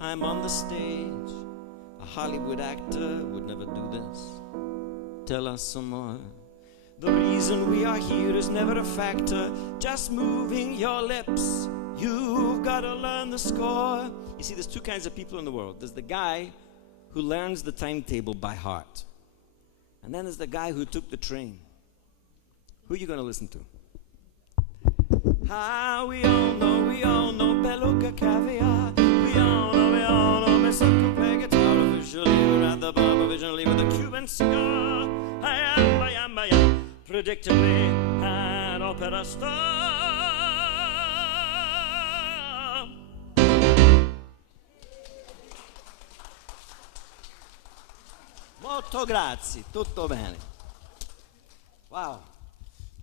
I'm on the stage. A Hollywood actor would never do this. Tell us some more. The reason we are here is never a factor. Just moving your lips. You've got to learn the score. You see, there's two kinds of people in the world. There's the guy who learns the timetable by heart. And then there's the guy who took the train. Who are you going to listen to? Ah, we all know Beluga Caviar. We all know Mr. Coupe guitar officially. We're at the bar provisionally with a Cuban cigar. I am, predictably an opera star. Molto grazie, tutto bene. Wow.